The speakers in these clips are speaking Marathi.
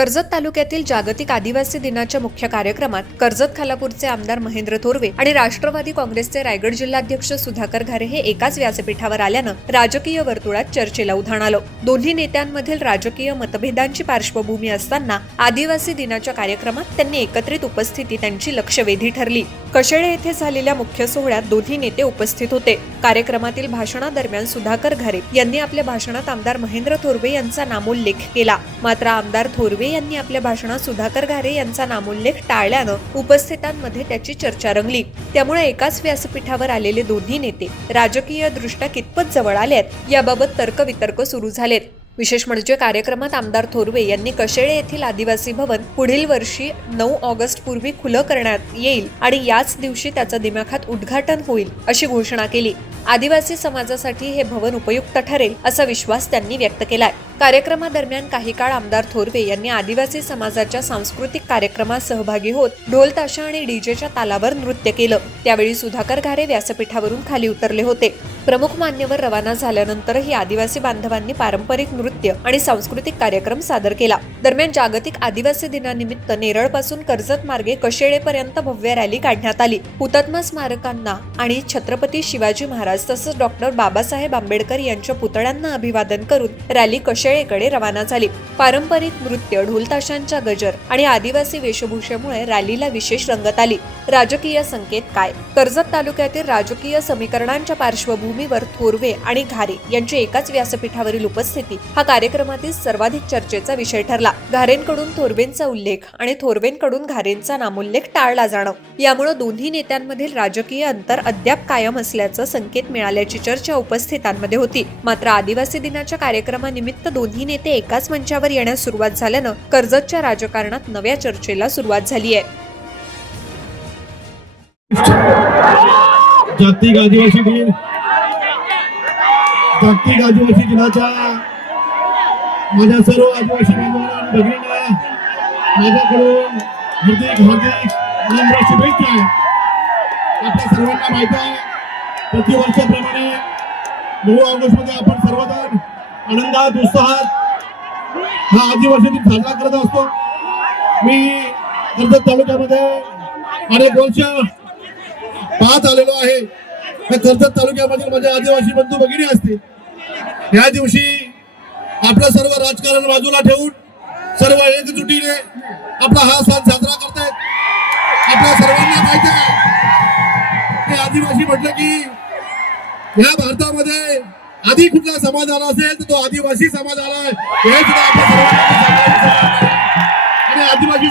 कर्जत तालुक्यातील जागतिक आदिवासी दिनाच्या मुख्य कार्यक्रमात कर्जत खालापूरचे आमदार महेंद्र थोरवे आणि राष्ट्रवादी काँग्रेसचे रायगड जिल्हाध्यक्ष सुधाकर घारे हे एकाच व्यासपीठावर आल्यानं राजकीय वर्तुळात चर्चेला उधाण आलं। दोन्ही नेत्यांमधील राजकीय मतभेदांची पार्श्वभूमी असताना आदिवासी दिनाच्या कार्यक्रमात त्यांनी एकत्रित उपस्थिती त्यांची लक्षवेधी ठरली। कशेळे येथे झालेल्या मुख्य सोहळ्यात दोन्ही नेते उपस्थित होते। कार्यक्रमातील भाषणादरम्यान सुधाकर घारे यांनी आपल्या भाषणात आमदार महेंद्र थोरवे यांचा नामोल्लेख केला, मात्र आमदार थोरवे यांनी आपल्या भाषणात सुधाकर घारे यांचा नामोल्लेख टाळल्यानं उपस्थितांमध्ये त्याची चर्चा रंगली। त्यामुळे एकाच व्यासपीठावर आलेले दोन्ही नेते राजकीय दृष्ट्या कितपत जवळ आलेत याबाबत तर्कवितर्क सुरू झालेत। विशेष म्हणजे कार्यक्रमात आमदार थोरवे यांनी कशेळे येथील आदिवासी भवन पुढील वर्षी 9 ऑगस्ट पूर्वी खुलं करण्यात येईल आणि याच दिवशी त्याचं दिमाखात उद्घाटन होईल अशी घोषणा केली। आदिवासी समाजासाठी हे भवन उपयुक्त ठरेल असा विश्वास त्यांनी व्यक्त केलाय। कार्यक्रमादरम्यान काही काळ आमदार थोरवे यांनी आदिवासी समाजाच्या सांस्कृतिक कार्यक्रमात सहभागी होत ढोल ताशा आणि डीजेच्या तालावर नृत्य केलं। त्यावेळी सुधाकर घारे व्यासपीठावरून खाली उतरले होते। प्रमुख मान्यवर रवाना झाल्यानंतरही आदिवासी बांधवांनी पारंपरिक नृत्य आणि सांस्कृतिक कार्यक्रम सादर केला। दरम्यान जागतिक आदिवासी दिनानिमित्त नेरळपासून कर्जत मार्गे कशेळेपर्यंत भव्य रॅली काढण्यात आली। हुतात्मा स्मारकांना आणि छत्रपती शिवाजी महाराज तसंच डॉक्टर बाबासाहेब आंबेडकर यांच्या पुतळ्यांना अभिवादन करून रॅली कशेळेकडे रवाना झाली। पारंपरिक नृत्य, ढोलताशांच्या गजर आणि आदिवासी वेशभूषेमुळे रॅलीला विशेष रंगत आली। राजकीय संकेत काय? कर्जत तालुक्यातील राजकीय समीकरणांच्या पार्श्वभूमीवर थोरवे आणि घारे यांची एकाच व्यासपीठावरील उपस्थिती हा कार्यक्रमातील सर्वाधिक चर्चेचा विषय ठरला। घारेंकडून थोरवेंचा उल्लेख आणि थोरवेंकडून घारेंचा नामोल्लेख टाळला जाणं यामुळे दोन्ही नेत्यांमधील राजकीय अंतर अद्याप कायम असल्याचं संकेत मिळाल्याची चर्चा उपस्थितांमध्ये होती। मात्र आदिवासी दिनाच्या कार्यक्रमानिमित्त दोन्ही नेते एकाच मंचावर येण्यास सुरुवात झाल्यानं कर्जतच्या राजकारणात नव्या चर्चेला सुरुवात झाली आहे। जागतिक आदिवासी दिनाच्या माझ्या सर्व आदिवासी बांधवांना आणि भगिनींना माझ्याकडून हार्दिक नम्र शुभेच्छा। आपल्या सर्वांना माहिती आहे, प्रतिवर्षाप्रमाणे 9 ऑगस्ट मध्ये आपण सर्वजण आनंदात उत्साहात हा आदिवासी दिन साजरा करत असतो। मी कर्जत तालुक्यामध्ये अनेक वर्ष पाहत आलेलो आहे। कर्जत तालुक्यामधील माझे आदिवासी बंधू भगिनी असतील, या दिवशी आपलं सर्व राजकारण बाजूला ठेवून सर्व एकजुटीने आपला हा सण साजरा करतायत। आपल्या सर्वांना माहिती आहे की आदिवासी म्हटलं की या भारतामध्ये आधी कुठला समाज आला असेल तर तो आदिवासी समाज आला आहे, हे सुद्धा आपल्या सर्वांना। आणि आदिवासी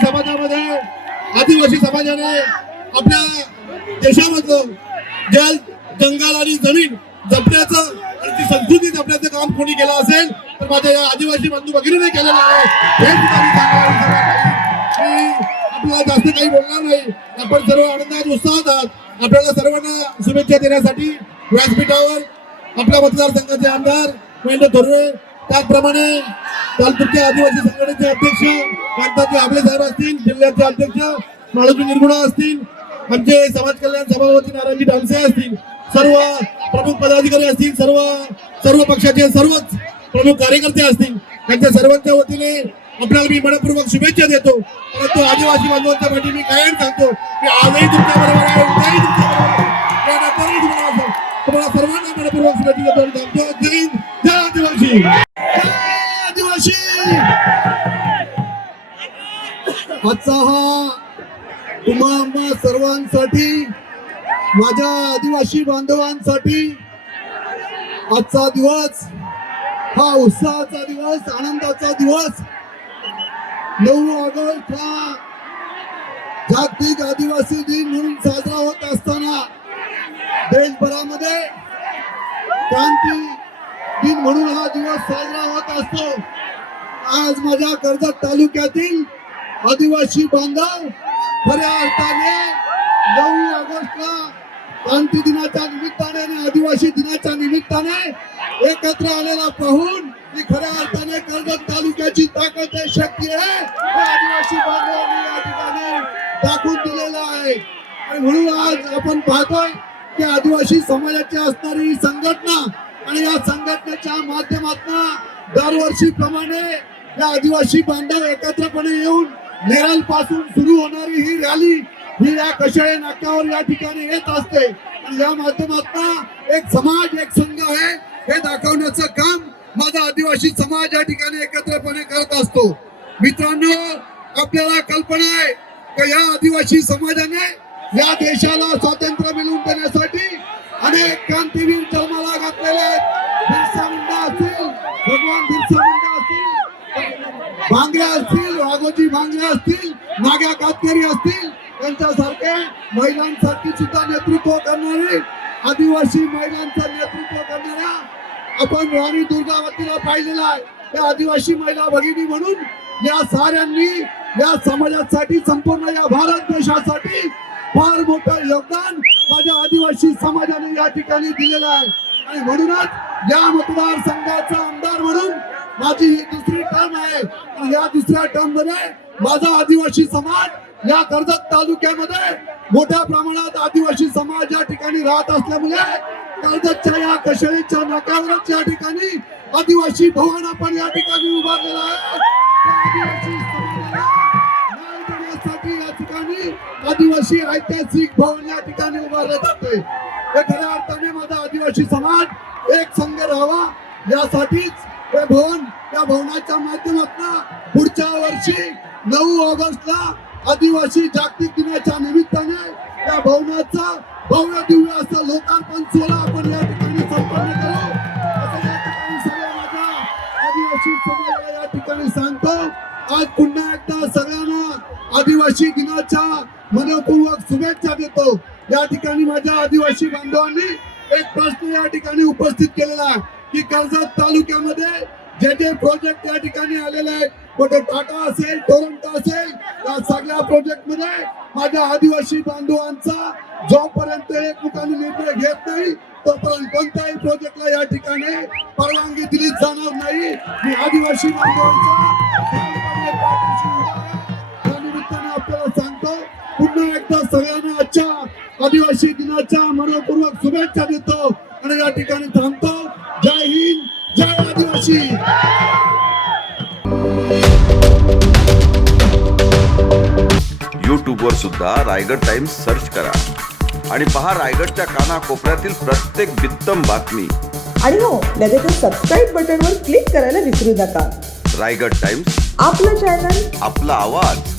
समाजाने आपल्या देशामधलं जल, जंगल आणि जमीन जपण्याचं आणि ती संस्कृती जपण्याचं काम कोणी केलं असेल तर माझ्या या आदिवासी बंधू भगिनीने केलेलं आहे। हे सुद्धा मी आपल्याला जास्त काही बोलणार नाही। आपण सर्व आनंदात उत्साहात आहात। आपल्याला सर्वांना शुभेच्छा देण्यासाठी व्यासपीठावर आपल्या मतदारसंघाचे आमदार महेंद्र थोरवे, त्याचप्रमाणे तालुक्याचे आदिवासी संघटनेचे अध्यक्ष कांताजी आबले साहेब असतील, जिल्ह्याचे अध्यक्ष माळुजी निर्गुणा असतील, आमचे समाज कल्याण सभापती नारायणजी डालसे असतील, सर्व प्रमुख पदाधिकारी असतील, सर्व पक्षाचे सर्वच प्रमुख कार्यकर्ते असतील, त्यांच्या सर्वांच्या वतीने आपल्याला मी मनपूर्वक शुभेच्छा देतो। परंतु आदिवासी बांधवांच्या पाठी मी कायम सांगतो की आजही तुमच्या बरोबर आहे, उद्याही तुमच्या बरोबर आहे, यानंतरही तुम्हाला सर्वांना मनपूर्वक शुभेच्छा देतो आणि सांगतो जय हिंद, जय आदिवासी, जय आदिवासी। आजचा हा तुम्हा सर्वांसाठी, माझ्या आदिवासी बांधवांसाठी आजचा दिवस हा उत्साहाचा दिवस, आनंदाचा दिवस। 9 ऑगस्ट हा जागतिक आदिवासी दिन म्हणून साजरा होत असताना देशभरामध्ये क्रांती दिन म्हणून हा दिवस साजरा होत असतो। आज माझ्या कर्जत तालुक्यातील आदिवासी बांधव खऱ्या अर्थाने 9 ऑगस्टला क्रांती दिनाच्या निमित्ताने आणि आदिवासी दिनाच्या निमित्ताने एकत्र आलेला पाहून ही खऱ्या अर्थाने कर्जत तालुक्याची ताकद आहे, शक्ती आहे, आदिवासी बांधवांनी या ठिकाणी दाखवून दिलेला आहे। आणि म्हणून आज आपण पाहतोय की आदिवासी समाजाची असणारी संघटना आणि या संघटनेच्या माध्यमातून दरवर्षी प्रमाणे या आदिवासी बांधव एकत्रपणे येऊन नेरळ पासून सुरू होणारी ही रॅली ही या कशाळे नाक्यावर या ठिकाणी येत असते आणि या माध्यमातून एक समाज एक संघ आहे हे दाखवण्याचं काम माझा आदिवासी समाज या ठिकाणी एकत्रपणे करत असतो. मित्रांनो, आपल्याला कल्पना आहे की या आदिवासी समाजाने या देशाला स्वातंत्र्य मिळवून देण्यासाठी अनेक क्रांतीवीर जन्माला घातलेले आहेत. बिरसा मुंडा असतील, भगवान बिरसा मुंडा असतील, भांगरे असतील, राघोजी भांगरे असतील, नाग्या कातकरी असतील, त्यांच्यासारखे महिलांसाठी सुद्धा नेतृत्व करणारे आदिवासी महिलांचं नेतृत्व करणाऱ्या आपण राणी दुर्गावतीला पाहिलेला आहे. या आदिवासी महिला भगिनी म्हणून या साऱ्यांनी या समाजासाठी संपूर्ण या भारत देशासाठी फार मोठं योगदान माझ्या आदिवासी समाजाने या ठिकाणी दिलेलं आहे आणि म्हणूनच या मतदारसंघाचा आमदार म्हणून माझी ही दुसरी टर्म आहे आणि या दुसऱ्या टर्म मध्ये माझा आदिवासी समाज या कर्जत तालुक्यामध्ये मोठ्या प्रमाणात आदिवासी समाज या ठिकाणी राहत असल्यामुळे कर्जतच्या या कशेळीच्या नाक्यावरच या ठिकाणी आदिवासी भवन आपण या ठिकाणी उभारलेला आहे. त्या आदिवासी समाजाला न्याय देण्यासाठी या ठिकाणी आदिवासी ऐतिहासिक भवन या ठिकाणी उभारले जाते. हे खऱ्या अर्थाने माझा आदिवासी समाज एक संघ राहावा यासाठीच हे भवन या भवनाच्या माध्यमातून पुढच्या वर्षी 9 ऑगस्टला आदिवासी जागतिक दिनाच्या निमित्ताने या भवनाचा भव्य दिव्य असं लोकार्पण सोहळा आपण या ठिकाणी संपन्न करू असं या ठिकाणी सगळ्या माझ्या आदिवासी समाजाला या ठिकाणी सांगतो. आज पुन्हा एकदा सगळ्यांना आदिवासी दिनाच्या मनपूर्वक शुभेच्छा देतो. या ठिकाणी माझ्या आदिवासी बांधवांनी एक प्रश्न या ठिकाणी उपस्थित केलेला आहे की कर्जत तालुक्यामध्ये जे जे प्रोजेक्ट या ठिकाणी आलेले आहेत, कुठे टाटा असेल, टोरंटो असेल, या सगळ्या प्रोजेक्ट मध्ये माझ्या आदिवासी बांधवांचा जोपर्यंत एकमुखाने निर्णय घेत नाही तोपर्यंत कोणत्याही प्रोजेक्टला या ठिकाणी परवानगी दिली जाणार नाही. मी आदिवासी बांधवांचा या निमित्ताने आपल्याला सांगतो. पुन्हा एकदा सगळ्यांना आजच्या आदिवासी दिनाच्या मनपूर्वक शुभेच्छा देतो आणि या ठिकाणी थांबतो. जय हिंद, जय आदिवासी. यूट्यूबवर सुद्धा रायगड टाइम्स सर्च करा आणि पहा रायगडच्या कानाकोपऱ्यातील प्रत्येक बित्तम बातमी. आणि हो, लगेचच सबस्क्राईब बटनवर क्लिक करायला विसरू नका. रायगड टाइम्स, आपलं चॅनल, आपला आवाज.